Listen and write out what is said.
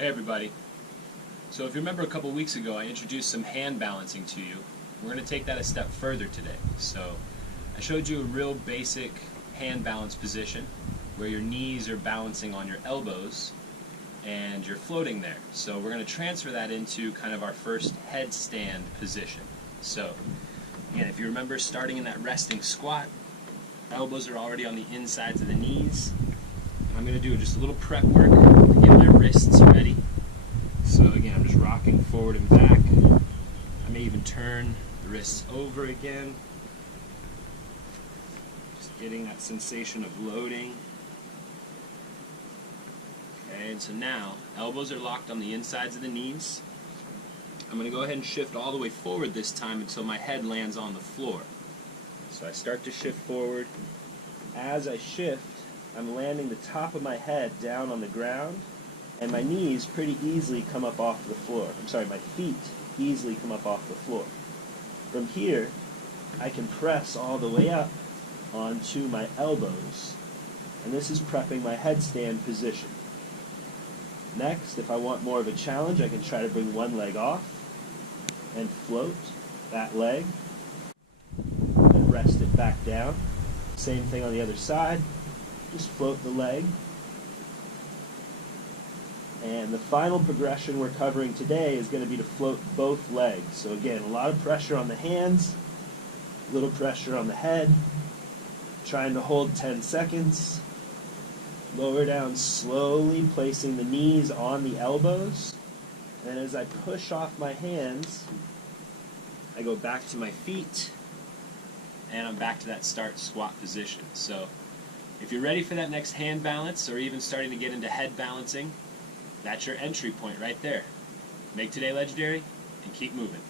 Hey everybody. So if you remember a couple weeks ago I introduced some hand balancing to you. We're going to take that a step further today. So I showed you a real basic hand balance position where your knees are balancing on your elbows and you're floating there. So we're going to transfer that into kind of our first headstand position. So again, if you remember starting in that resting squat, elbows are already on the insides of the knees. I'm going to do just a little prep work to get my wrists ready. So again, I'm just rocking forward and back. I may even turn the wrists over again. Just getting that sensation of loading. Okay, and so now, elbows are locked on the insides of the knees. I'm going to go ahead and shift all the way forward this time until my head lands on the floor. So I start to shift forward. As I shift, I'm landing the top of my head down on the ground, and my knees pretty easily come up off the floor. My feet easily come up off the floor. From here, I can press all the way up onto my elbows, and this is prepping my headstand position. Next, if I want more of a challenge, I can try to bring one leg off and float that leg, and rest it back down. Same thing on the other side. Just float the leg. And the final progression we're covering today is going to be to float both legs. So again, a lot of pressure on the hands, a little pressure on the head, trying to hold 10 seconds. Lower down slowly, placing the knees on the elbows. And as I push off my hands, I go back to my feet, and I'm back to that start squat position. So if you're ready for that next hand balance, or even starting to get into head balancing, that's your entry point right there. Make today legendary, and keep moving.